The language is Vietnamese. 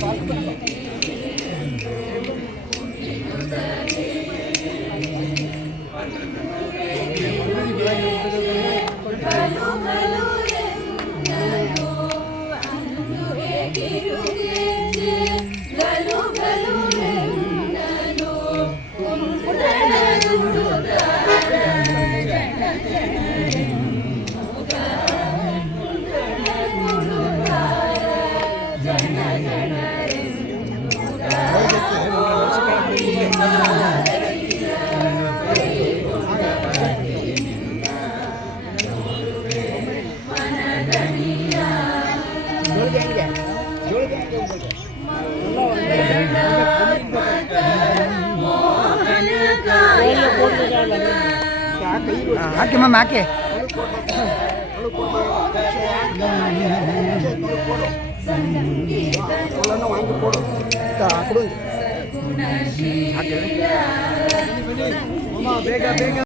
Baju. ಹಾಕಿ ಮಮ್ಮ ಹಾಕಿ ಬೇಗ ಬೇಗ